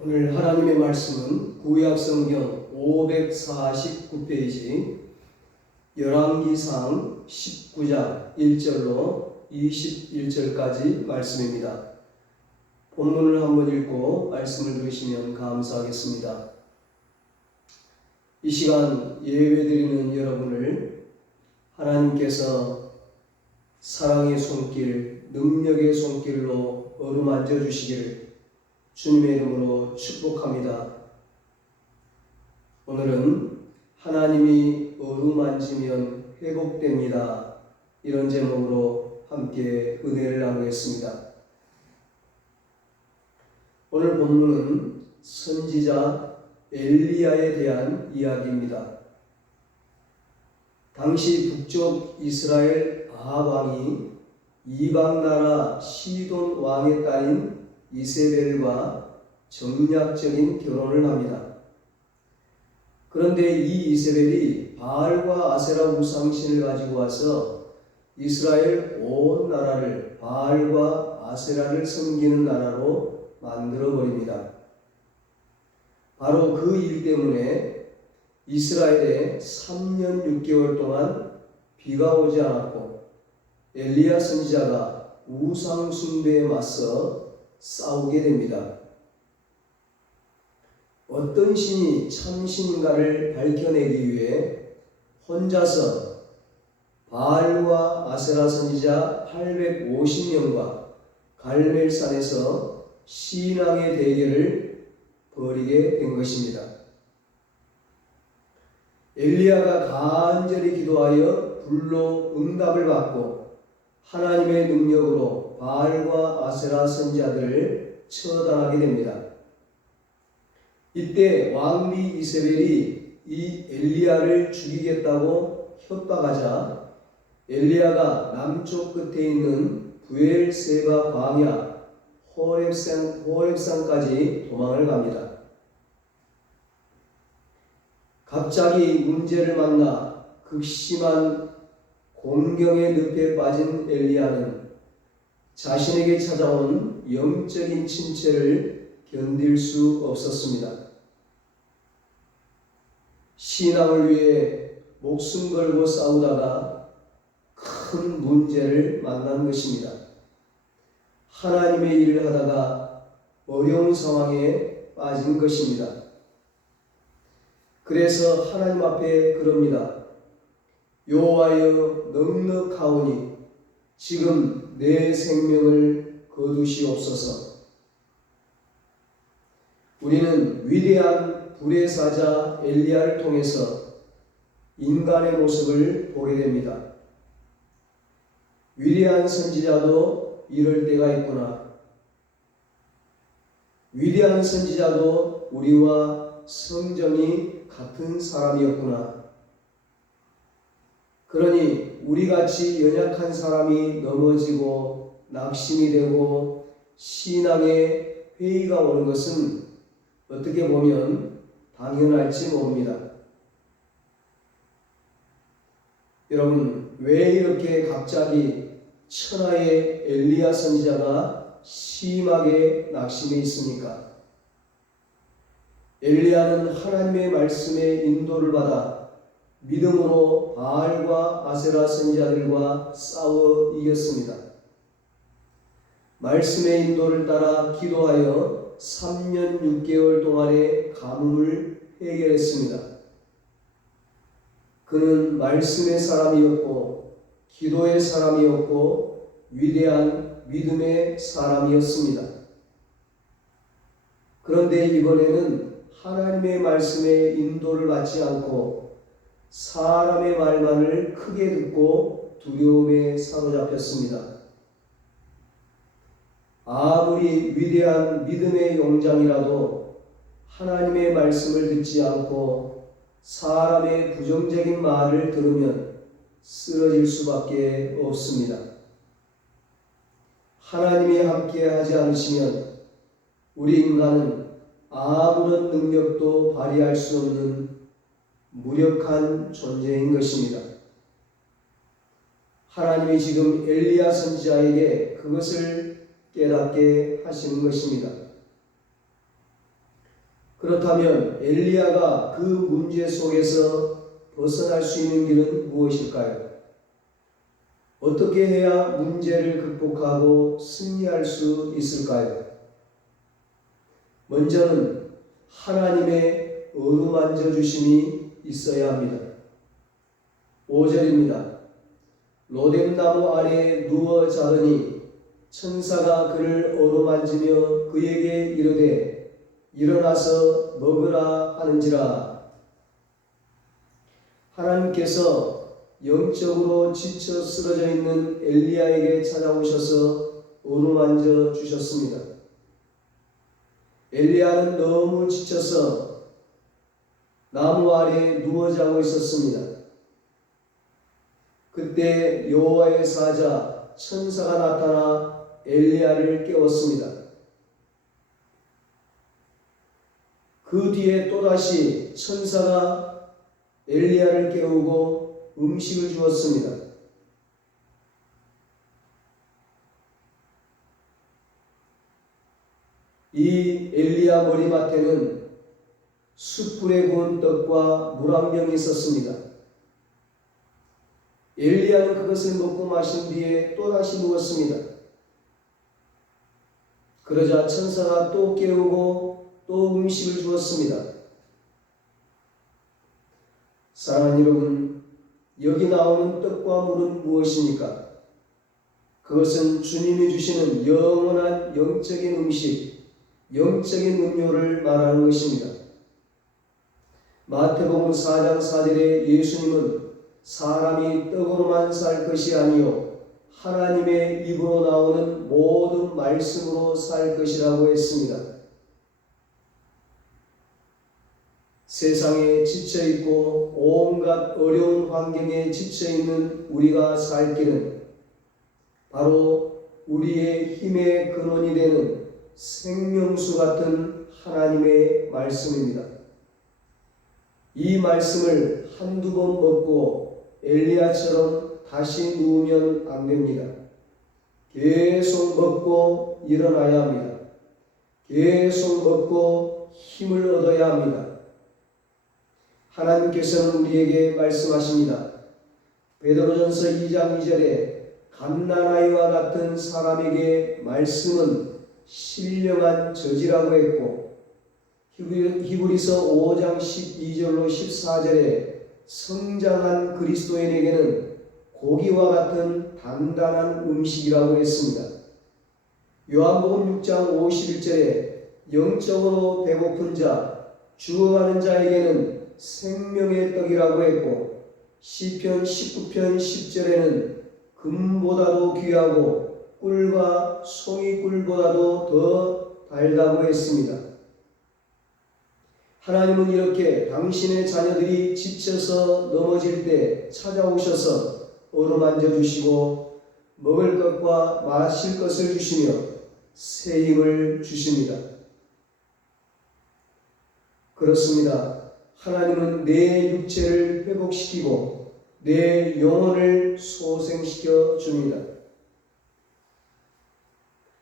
오늘 하나님의 말씀은 구약성경 549페이지 열왕기상 19장 1절로 21절까지 말씀입니다. 본문을 한번 읽고 말씀을 들으시면 감사하겠습니다. 이 시간 예배드리는 여러분을 하나님께서 사랑의 손길, 능력의 손길로 어루만져 주시기를 주님의 이름으로 축복합니다. 오늘은 하나님이 어루만지면 회복됩니다. 이런 제목으로 함께 은혜를 나누겠습니다. 오늘 본문은 선지자 엘리야에 대한 이야기입니다. 당시 북쪽 이스라엘 아합 왕이 이방 나라 시돈 왕의 딸인 이세벨과 정략적인 결혼을 합니다. 그런데 이 이세벨이 바알과 아세라 우상신을 가지고 와서 이스라엘 온 나라를 바알과 아세라를 섬기는 나라로 만들어버립니다. 바로 그 일 때문에 이스라엘에 3년 6개월 동안 비가 오지 않았고 엘리야 선지자가 우상 숭배에 맞서 싸우게 됩니다. 어떤 신이 참신인가를 밝혀내기 위해 혼자서 바알과 아세라 선지자 850명과 갈멜산에서 신앙의 대결을 벌이게 된 것입니다. 엘리야가 간절히 기도하여 불로 응답을 받고 하나님의 능력으로 바알과 아세라 선지자들을 처단하게 됩니다. 이때 왕비 이세벨이 이 엘리야를 죽이겠다고 협박하자 엘리야가 남쪽 끝에 있는 부엘세바 광야 호렙산까지 도망을 갑니다. 갑자기 문제를 만나 극심한 공경의 늪에 빠진 엘리야는 자신에게 찾아온 영적인 침체를 견딜 수 없었습니다. 신앙을 위해 목숨 걸고 싸우다가 큰 문제를 만난 것입니다. 하나님의 일을 하다가 어려운 상황에 빠진 것입니다. 그래서 하나님 앞에 그럽니다. 여호와여 넉넉하오니 지금 내 생명을 거두시옵소서. 우리는 위대한 불의 사자 엘리야를 통해서 인간의 모습을 보게 됩니다. 위대한 선지자도 이럴 때가 있구나. 위대한 선지자도 우리와 성정이 같은 사람이었구나. 그러니 우리같이 연약한 사람이 넘어지고 낙심이 되고 신앙에 회의가 오는 것은 어떻게 보면 당연할지 모릅니다. 여러분, 왜 이렇게 갑자기 천하의 엘리야 선지자가 심하게 낙심해 있습니까? 엘리야는 하나님의 말씀의 인도를 받아 믿음으로 바알과 아세라 선지자들과 싸워 이겼습니다. 말씀의 인도를 따라 기도하여 3년 6개월 동안의 가뭄을 해결했습니다. 그는 말씀의 사람이었고 기도의 사람이었고 위대한 믿음의 사람이었습니다. 그런데 이번에는 하나님의 말씀의 인도를 받지 않고 사람의 말만을 크게 듣고 두려움에 사로잡혔습니다. 아무리 위대한 믿음의 용장이라도 하나님의 말씀을 듣지 않고 사람의 부정적인 말을 들으면 쓰러질 수밖에 없습니다. 하나님이 함께 하지 않으시면 우리 인간은 아무런 능력도 발휘할 수 없는 무력한 존재인 것입니다. 하나님이 지금 엘리야 선지자에게 그것을 깨닫게 하시는 것입니다. 그렇다면 엘리야가 그 문제 속에서 벗어날 수 있는 길은 무엇일까요? 어떻게 해야 문제를 극복하고 승리할 수 있을까요? 먼저는 하나님의 어루만져 주심이 있어야 합니다. 5절입니다. 로뎀나무 아래에 누워 자더니 천사가 그를 어루만지며 그에게 이르되 일어나서 먹으라 하는지라. 하나님께서 영적으로 지쳐 쓰러져 있는 엘리야에게 찾아오셔서 어루만져 주셨습니다. 엘리야는 너무 지쳐서 나무 아래에 누워 자고 있었습니다. 그때 여호와의 사자 천사가 나타나 엘리야를 깨웠습니다. 그 뒤에 또다시 천사가 엘리야를 깨우고 음식을 주었습니다. 이 엘리야 머리맡에는 숯불에 구운 떡과 물 한 병이 있었습니다. 엘리야는 그것을 먹고 마신 뒤에 또다시 누웠습니다. 그러자 천사가 또 깨우고 또 음식을 주었습니다. 사랑하는 여러분, 여기 나오는 떡과 물은 무엇입니까? 그것은 주님이 주시는 영원한 영적인 음식, 영적인 음료를 말하는 것입니다. 마태복음 4장 4절에 예수님은 사람이 떡으로만 살 것이 아니요 하나님의 입으로 나오는 모든 말씀으로 살 것이라고 했습니다. 세상에 지쳐있고 온갖 어려운 환경에 지쳐있는 우리가 살 길은 바로 우리의 힘의 근원이 되는 생명수 같은 하나님의 말씀입니다. 이 말씀을 한두 번 먹고 엘리야처럼 다시 누우면 안 됩니다. 계속 먹고 일어나야 합니다. 계속 먹고 힘을 얻어야 합니다. 하나님께서는 우리에게 말씀하십니다. 베드로전서 2장 2절에 갓난아이와 같은 사람에게 말씀은 신령한 젖이라고 했고, 히브리서 5장 12절로 14절에 성장한 그리스도인에게는 고기와 같은 단단한 음식이라고 했습니다. 요한복음 6장 51절에 영적으로 배고픈 자, 죽어가는 자에게는 생명의 떡이라고 했고, 시편 19편 10절에는 금보다도 귀하고 꿀과 송이꿀보다도 더 달다고 했습니다. 하나님은 이렇게 당신의 자녀들이 지쳐서 넘어질 때 찾아오셔서 어루만져 주시고 먹을 것과 마실 것을 주시며 새 힘을 주십니다. 그렇습니다. 하나님은 내 육체를 회복시키고 내 영혼을 소생시켜 줍니다.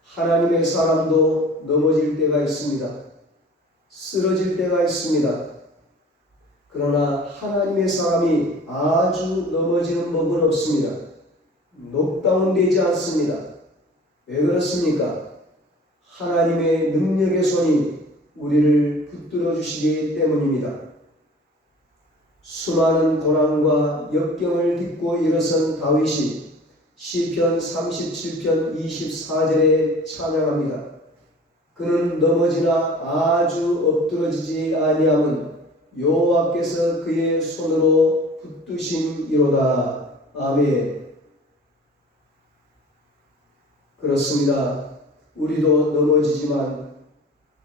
하나님의 사람도 넘어질 때가 있습니다. 쓰러질 때가 있습니다. 그러나 하나님의 사람이 아주 넘어지는 법은 없습니다. 녹다운되지 않습니다. 왜 그렇습니까? 하나님의 능력의 손이 우리를 붙들어 주시기 때문입니다. 수많은 고난과 역경을 딛고 일어선 다윗이 시편 37편 24절에 찬양합니다. 그는 넘어지나 아주 엎드러지지 아니함은 여호와께서 그의 손으로 붙드심이로다. 아멘. 그렇습니다. 우리도 넘어지지만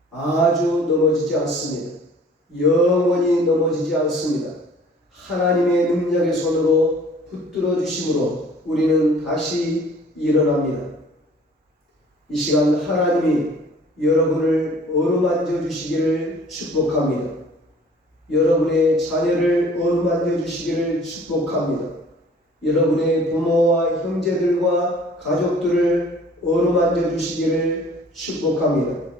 아주 넘어지지 않습니다. 영원히 넘어지지 않습니다. 하나님의 능력의 손으로 붙들어 주심으로 우리는 다시 일어납니다. 이 시간 하나님이 여러분을 어루만져 주시기를 축복합니다. 여러분의 자녀를 어루만져 주시기를 축복합니다. 여러분의 부모와 형제들과 가족들을 어루만져 주시기를 축복합니다.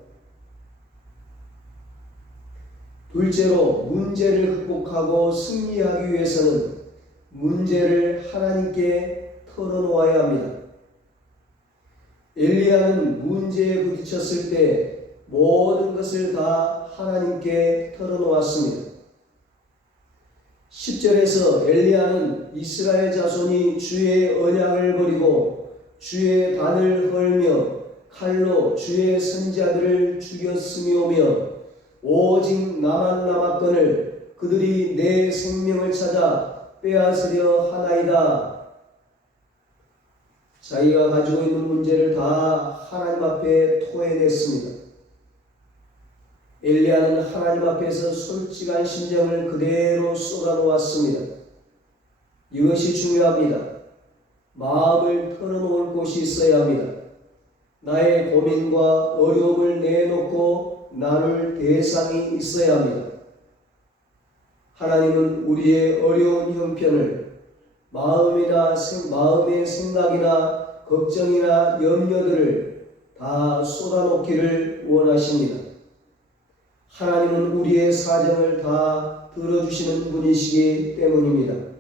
둘째로 문제를 극복하고 승리하기 위해서는 문제를 하나님께 털어놓아야 합니다. 엘리야는 문제에 부딪혔을 때 모든 것을 다 하나님께 털어놓았습니다. 10절에서 엘리야는 이스라엘 자손이 주의 언약을 버리고 주의 단을 헐며 칼로 주의 선지자들을 죽였으며며 오직 나만 남았거늘 그들이 내 생명을 찾아 빼앗으려 하나이다. 자기가 가지고 있는 문제를 다 하나님 앞에 토해냈습니다. 엘리야는 하나님 앞에서 솔직한 심정을 그대로 쏟아놓았습니다. 이것이 중요합니다. 마음을 털어놓을 곳이 있어야 합니다. 나의 고민과 어려움을 내놓고 나눌 대상이 있어야 합니다. 하나님은 우리의 어려운 형편을 마음의 생각이나 걱정이나 염려들을 다 쏟아놓기를 원하십니다. 하나님은 우리의 사정을 다 들어주시는 분이시기 때문입니다.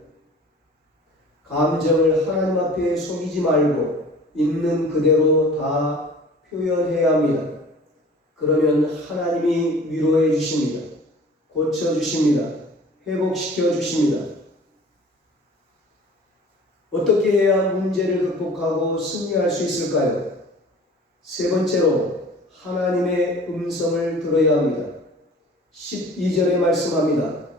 감정을 하나님 앞에 속이지 말고 있는 그대로 다 표현해야 합니다. 그러면 하나님이 위로해 주십니다. 고쳐 주십니다. 회복시켜 주십니다. 어떻게 해야 문제를 극복하고 승리할 수 있을까요? 세 번째로 하나님의 음성을 들어야 합니다. 12절에 말씀합니다.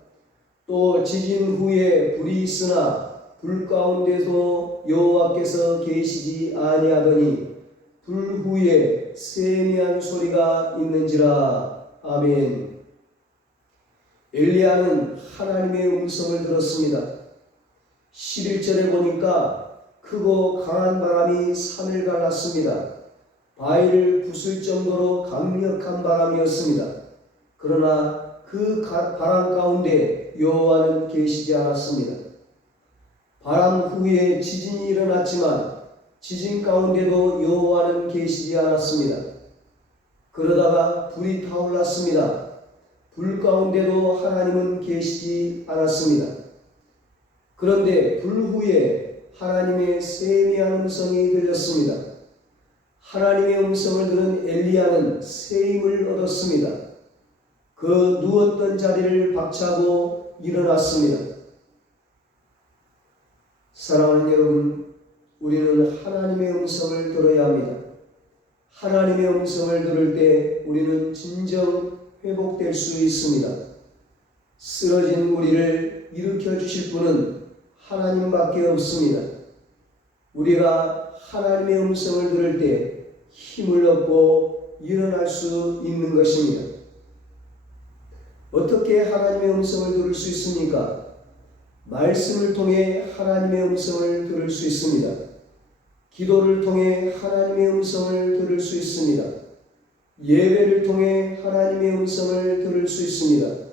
또 지진 후에 불이 있으나 불 가운데도 여호와께서 계시지 아니하더니 불 후에 세미한 소리가 있는지라. 아멘. 엘리야는 하나님의 음성을 들었습니다. 11절에 보니까 크고 강한 바람이 산을 갈랐습니다. 바위를 부술 정도로 강력한 바람이었습니다. 그러나 그 바람 가운데 여호와는 계시지 않았습니다. 바람 후에 지진이 일어났지만 지진 가운데도 여호와는 계시지 않았습니다. 그러다가 불이 타올랐습니다. 불 가운데도 하나님은 계시지 않았습니다. 그런데 불 후에 하나님의 세미한 음성이 들렸습니다. 하나님의 음성을 들은 엘리야는 새 힘을 얻었습니다. 그 누웠던 자리를 박차고 일어났습니다. 사랑하는 여러분, 우리는 하나님의 음성을 들어야 합니다. 하나님의 음성을 들을 때 우리는 진정 회복될 수 있습니다. 쓰러진 우리를 일으켜 주실 분은 하나님밖에 없습니다. 우리가 하나님의 음성을 들을 때 힘을 얻고 일어날 수 있는 것입니다. 어떻게 하나님의 음성을 들을 수 있습니까? 말씀을 통해 하나님의 음성을 들을 수 있습니다. 기도를 통해 하나님의 음성을 들을 수 있습니다. 예배를 통해 하나님의 음성을 들을 수 있습니다.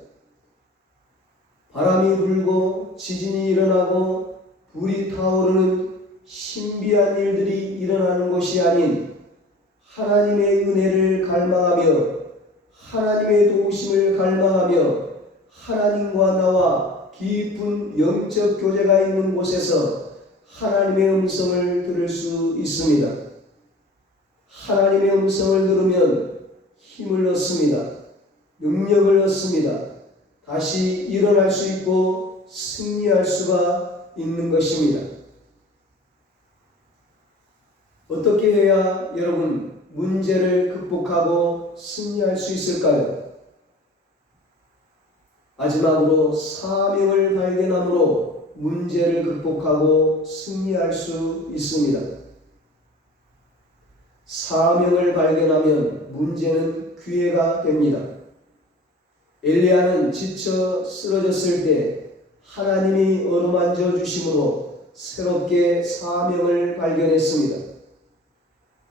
바람이 불고 지진이 일어나고 불이 타오르는 신비한 일들이 일어나는 것이 아닌 하나님의 은혜를 갈망하며 하나님의 도우심을 갈망하며 하나님과 나와 깊은 영적 교제가 있는 곳에서 하나님의 음성을 들을 수 있습니다. 하나님의 음성을 들으면 힘을 얻습니다. 능력을 얻습니다. 다시 일어날 수 있고 승리할 수가 있는 것입니다. 어떻게 해야 여러분 문제를 극복하고 승리할 수 있을까요? 마지막으로 사명을 발견함으로 문제를 극복하고 승리할 수 있습니다. 사명을 발견하면 문제는 기회가 됩니다. 엘리야는 지쳐 쓰러졌을 때 하나님이 어루만져 주심으로 새롭게 사명을 발견했습니다.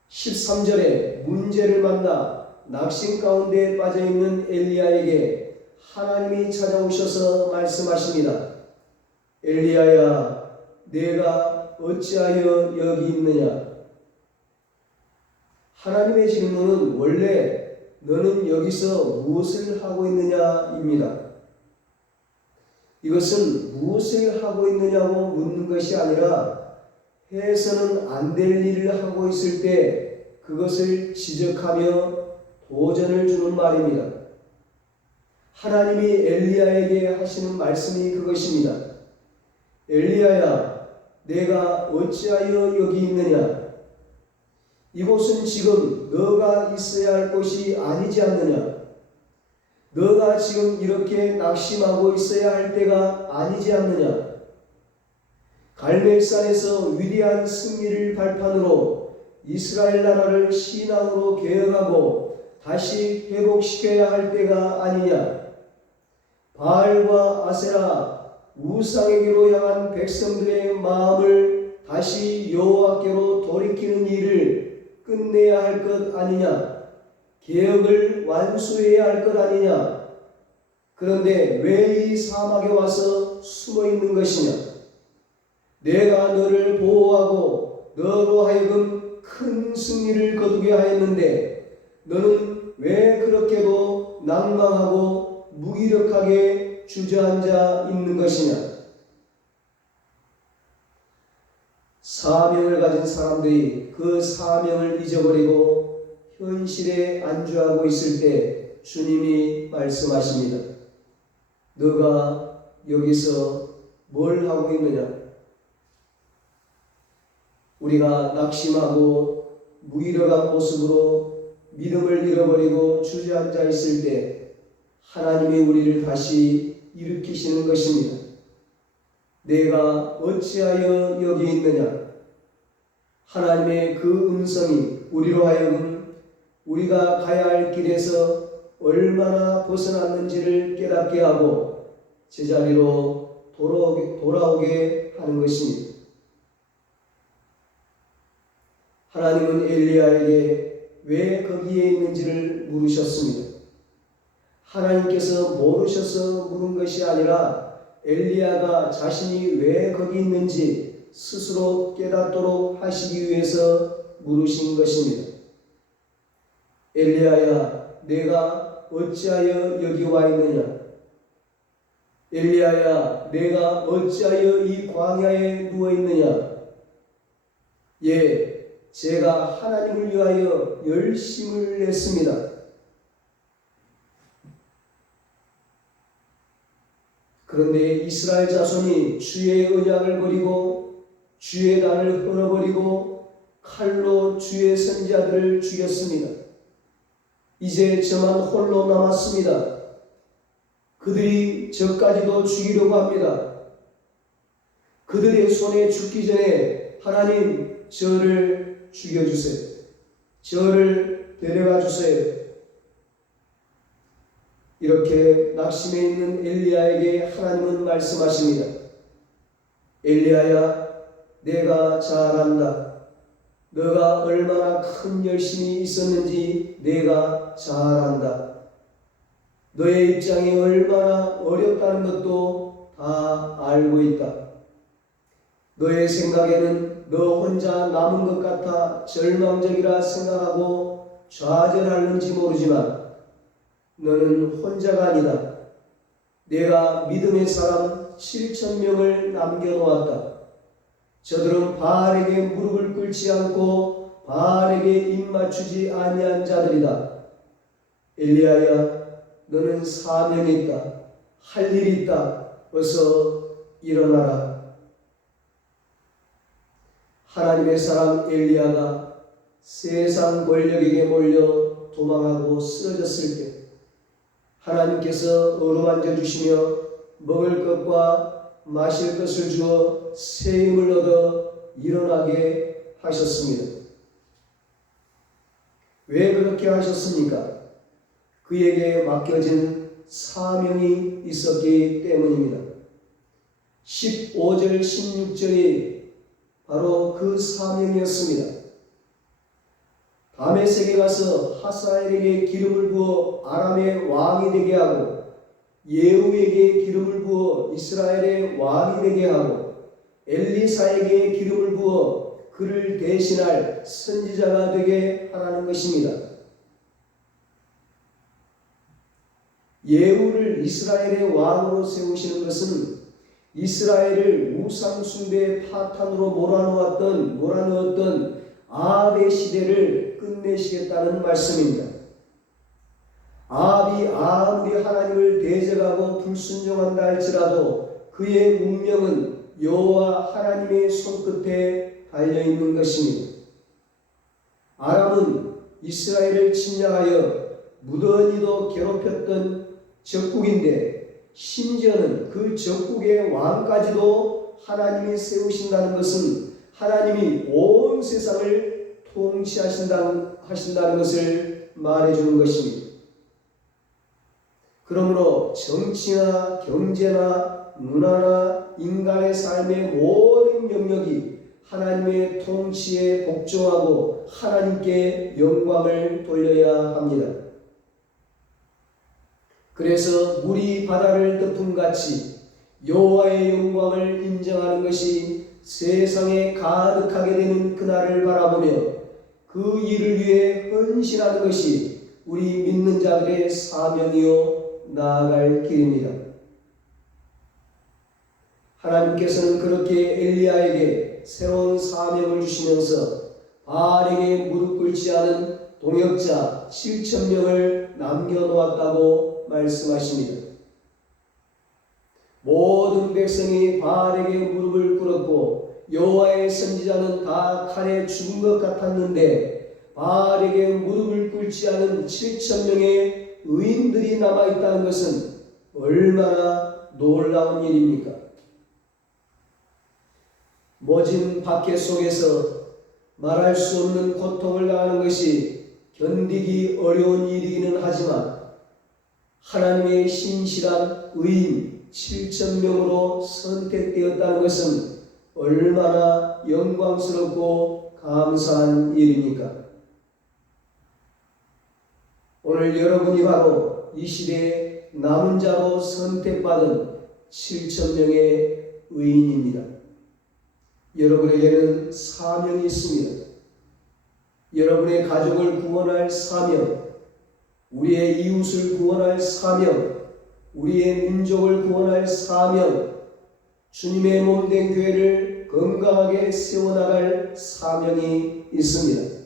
13절에 문제를 만나 낙심 가운데 빠져있는 엘리야에게 하나님이 찾아오셔서 말씀하십니다. 엘리야야, 내가 어찌하여 여기 있느냐? 하나님의 질문은 원래 너는 여기서 무엇을 하고 있느냐입니다. 이것은 무엇을 하고 있느냐고 묻는 것이 아니라 해서는 안 될 일을 하고 있을 때 그것을 지적하며 도전을 주는 말입니다. 하나님이 엘리야에게 하시는 말씀이 그것입니다. 엘리야야, 내가 어찌하여 여기 있느냐? 이곳은 지금 너가 있어야 할 곳이 아니지 않느냐? 너가 지금 이렇게 낙심하고 있어야 할 때가 아니지 않느냐? 갈멜산에서 위대한 승리를 발판으로 이스라엘 나라를 신앙으로 개혁하고 다시 회복시켜야 할 때가 아니냐? 바알과 아세라 우상에게로 향한 백성들의 마음을 다시 여호와께로 돌이키는 일을 끝내야 할 것 아니냐? 개혁을 완수해야 할 것 아니냐? 그런데 왜 이 사막에 와서 숨어 있는 것이냐? 내가 너를 보호하고 너로 하여금 큰 승리를 거두게 하였는데 너는 왜 그렇게도 낭망하고 무기력하게 주저앉아 있는 것이냐? 사명을 가진 사람들이 그 사명을 잊어버리고 현실에 안주하고 있을 때 주님이 말씀하십니다. 너가 여기서 뭘 하고 있느냐? 우리가 낙심하고 무기력한 모습으로 믿음을 잃어버리고 주저앉아 있을 때 하나님이 우리를 다시 일으키시는 것입니다. 내가 어찌하여 여기 있느냐? 하나님의 그 음성이 우리로 하여금 우리가 가야 할 길에서 얼마나 벗어났는지를 깨닫게 하고 제자리로 돌아오게 하는 것입니다. 하나님은 엘리야에게 왜 거기에 있는지를 물으셨습니다. 하나님께서 모르셔서 물은 것이 아니라 엘리야가 자신이 왜 거기 있는지 스스로 깨닫도록 하시기 위해서 물으신 것입니다. 엘리야야, 내가 어찌하여 여기 와 있느냐? 엘리야야, 내가 어찌하여 이 광야에 누워 있느냐? 예, 제가 하나님을 위하여 열심을 냈습니다. 그런데 이스라엘 자손이 주의 언약을 버리고 주의 단을 끊어버리고 칼로 주의 선지자들을 죽였습니다. 이제 저만 홀로 남았습니다. 그들이 저까지도 죽이려고 합니다. 그들의 손에 죽기 전에 하나님, 저를 죽여주세요. 저를 데려가 주세요. 이렇게 낙심해 있는 엘리야에게 하나님은 말씀하십니다. 엘리야야, 내가 잘 안다. 너가 얼마나 큰 열심이 있었는지 내가 잘 안다. 너의 입장이 얼마나 어렵다는 것도 다 알고 있다. 너의 생각에는 너 혼자 남은 것 같아 절망적이라 생각하고 좌절하는지 모르지만 너는 혼자가 아니다. 내가 믿음의 사람 7,000명을 남겨놓았다. 저들은 바알에게 무릎을 꿇지 않고 바알에게 입 맞추지 아니한 자들이다. 엘리야야, 너는 사명이 있다. 할 일이 있다. 어서 일어나라. 하나님의 사람 엘리야가 세상 권력에게 몰려 도망하고 쓰러졌을 때 하나님께서 어루만져 주시며 먹을 것과 마실 것을 주어 새 힘을 얻어 일어나게 하셨습니다. 왜 그렇게 하셨습니까? 그에게 맡겨진 사명이 있었기 때문입니다. 15절 16절이 바로 그 사명이었습니다. 다메섹에 가서 하사엘에게 기름을 부어 아람의 왕이 되게 하고 예후에게 기름을 부어 이스라엘의 왕이 되게 하고 엘리사에게 기름을 부어 그를 대신할 선지자가 되게 하라는 것입니다. 예후를 이스라엘의 왕으로 세우시는 것은 이스라엘을 우상 숭배의 파탄으로 몰아넣었던 아합의 시대를 끝내시겠다는 말씀입니다. 아합이 아무리 하나님을 대적하고 불순종한다 할지라도 그의 운명은 여호와 하나님의 손끝에 달려있는 것입니다. 아람은 이스라엘을 침략하여 무더니도 괴롭혔던 적국인데 심지어는 그 적국의 왕까지도 하나님이 세우신다는 것은 하나님이 온 세상을 통치하신다는 것을 말해주는 것입니다. 그러므로 정치나 경제나 문화나 인간의 삶의 모든 영역이 하나님의 통치에 복종하고 하나님께 영광을 돌려야 합니다. 그래서 물이 바다를 덮음같이 여호와의 영광을 인정하는 것이 세상에 가득하게 되는 그날을 바라보며 그 일을 위해 헌신하는 것이 우리 믿는 자들의 사명이요 나아갈 길입니다. 하나님께서는 그렇게 엘리야에게 새로운 사명을 주시면서 바알에게 무릎 꿇지 않은 동역자 7,000명을 남겨놓았다고 말씀하십니다. 모든 백성이 바알에게 무릎을 꿇었고 여호와의 선지자는 다 칼에 죽은 것 같았는데 바알에게 무릎을 꿇지 않은 7,000명의 의인들이 남아있다는 것은 얼마나 놀라운 일입니까? 모진 박해 속에서 말할 수 없는 고통을 당하는 것이 견디기 어려운 일이기는 하지만 하나님의 신실한 의인 7,000명으로 선택되었다는 것은 얼마나 영광스럽고 감사한 일입니까? 오늘 여러분이 바로 이 시대에 남은 자로 선택받은 7,000명의 의인입니다. 여러분에게는 사명이 있습니다. 여러분의 가족을 구원할 사명, 우리의 이웃을 구원할 사명, 우리의 민족을 구원할 사명, 주님의 몸된 교회를 건강하게 세워나갈 사명이 있습니다.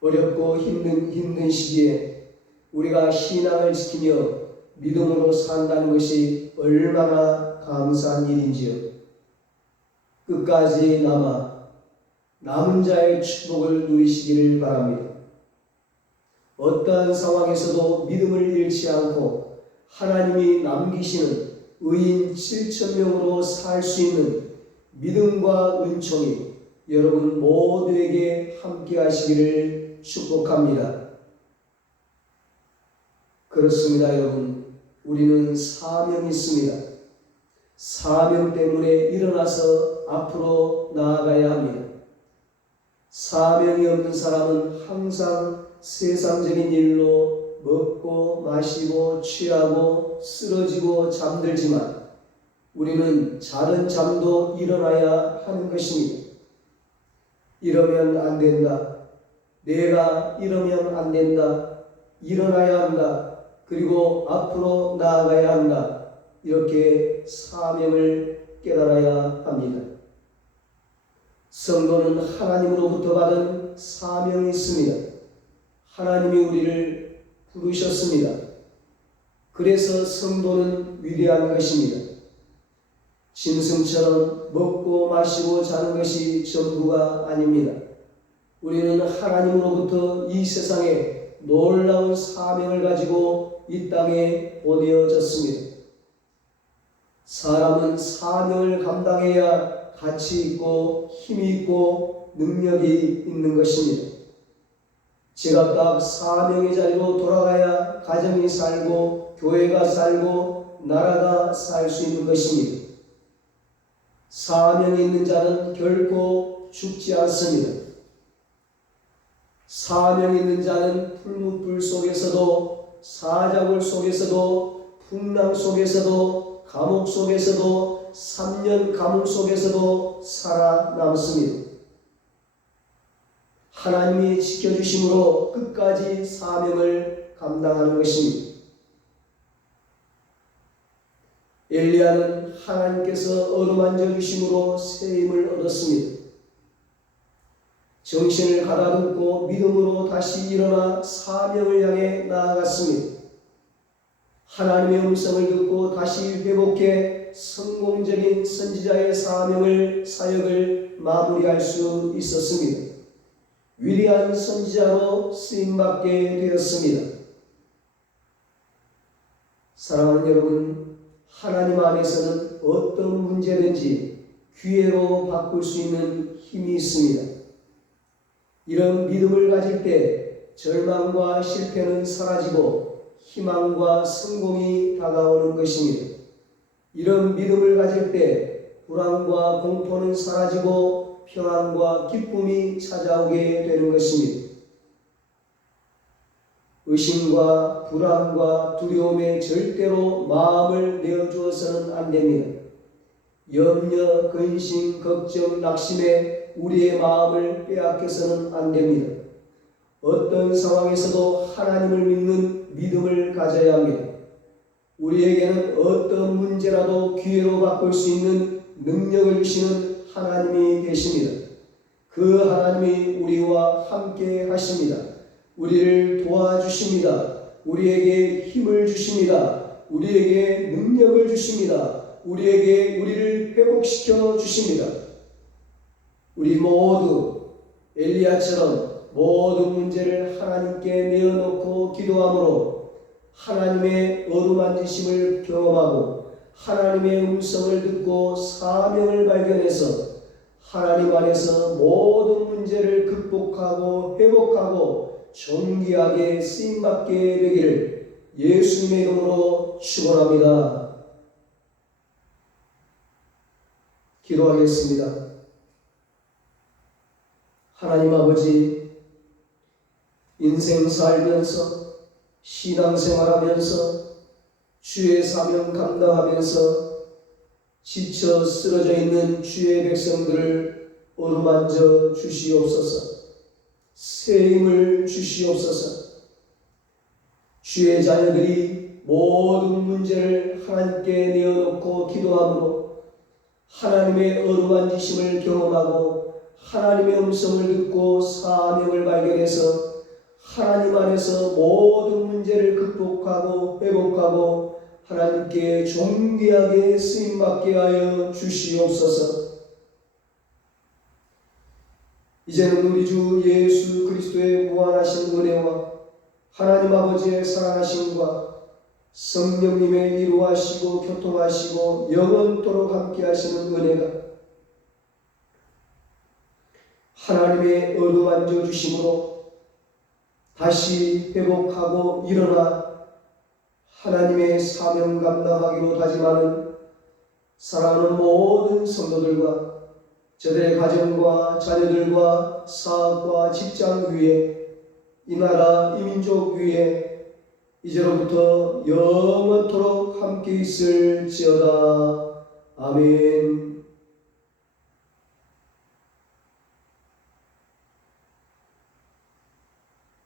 어렵고 힘든 시기에 우리가 신앙을 지키며 믿음으로 산다는 것이 얼마나 감사한 일인지요. 끝까지 남은 자의 축복을 누리시기를 바랍니다. 어떠한 상황에서도 믿음을 잃지 않고 하나님이 남기시는 의인 7,000명으로 살 수 있는 믿음과 은총이 여러분 모두에게 함께 하시기를 축복합니다. 그렇습니다, 여러분. 우리는 사명이 있습니다. 사명 때문에 일어나서 앞으로 나아가야 합니다. 사명이 없는 사람은 항상 세상적인 일로 먹고 마시고 취하고 쓰러지고 잠들지만 우리는 자는 잠도 일어나야 하는 것입니다. 이러면 안 된다. 내가 이러면 안 된다. 일어나야 한다. 그리고 앞으로 나아가야 한다. 이렇게 사명을 깨달아야 합니다. 성도는 하나님으로부터 받은 사명이 있습니다. 하나님이 우리를 부르셨습니다. 그래서 성도는 위대한 것입니다. 짐승처럼 먹고 마시고 자는 것이 전부가 아닙니다. 우리는 하나님으로부터 이 세상에 놀라운 사명을 가지고 이 땅에 보내어졌습니다. 사람은 사명을 감당해야 가치 있고 힘이 있고 능력이 있는 것입니다. 지각각 사명의 자리로 돌아가야 가정이 살고 교회가 살고 나라가 살 수 있는 것입니다. 사명이 있는 자는 결코 죽지 않습니다. 사명이 있는 자는 풀무불 속에서도 사자굴 속에서도 풍랑 속에서도 감옥 속에서도 3년 감옥 속에서도 살아남습니다. 하나님이 지켜주심으로 끝까지 사명을 감당하는 것입니다. 엘리야는 하나님께서 어루만져 주심으로 새 힘을 얻었습니다. 정신을 가다듬고 믿음으로 다시 일어나 사명을 향해 나아갔습니다. 하나님의 음성을 듣고 다시 회복해 성공적인 선지자의 사역을 마무리할 수 있었습니다. 위대한 선지자로 쓰임받게 되었습니다. 사랑하는 여러분, 하나님 안에서는 어떤 문제든지 기회로 바꿀 수 있는 힘이 있습니다. 이런 믿음을 가질 때 절망과 실패는 사라지고 희망과 성공이 다가오는 것입니다. 이런 믿음을 가질 때 불안과 공포는 사라지고 평안과 기쁨이 찾아오게 되는 것입니다. 의심과 불안과 두려움에 절대로 마음을 내어주어서는 안 됩니다. 염려, 근심, 걱정, 낙심에 우리의 마음을 빼앗겨서는 안 됩니다. 어떤 상황에서도 하나님을 믿는 믿음을 가져야 합니다. 우리에게는 어떤 문제라도 기회로 바꿀 수 있는 능력을 주시는 하나님이 계십니다. 그 하나님이 우리와 함께 하십니다. 우리를 도와주십니다. 우리에게 힘을 주십니다. 우리에게 능력을 주십니다. 우리를 회복시켜 주십니다. 우리 모두 엘리야처럼 모든 문제를 하나님께 내어놓고 기도함으로 하나님의 어루만지심을 경험하고 하나님의 음성을 듣고 사명을 발견해서 하나님 안에서 모든 문제를 극복하고 회복하고 존귀하게 쓰임받게 되기를 예수님의 이름으로 축원합니다. 기도하겠습니다. 하나님 아버지, 인생 살면서 신앙생활하면서 주의 사명 감당하면서 지쳐 쓰러져 있는 주의 백성들을 어루만져 주시옵소서. 새 힘을 주시옵소서. 주의 자녀들이 모든 문제를 하나님께 내어놓고 기도함으로 하나님의 어루만지심을 경험하고 하나님의 음성을 듣고 사명을 발견해서 하나님 안에서 모든 문제를 극복하고 회복하고 하나님께 존귀하게 쓰임받게 하여 주시옵소서. 이제는 우리 주 예수 그리스도의 무한하신 은혜와 하나님 아버지의 사랑하심과 성령님의 이루하시고 교통하시고 영원토록 함께 하시는 은혜가 하나님의 어루만져 주심으로 다시 회복하고 일어나 하나님의 사명 감당하기로 다짐하는 사랑하는 모든 성도들과 저들의 가정과 자녀들과 사업과 직장 위에 이 나라 이 민족 위에 이제로부터 영원토록 함께 있을지어다. 아멘.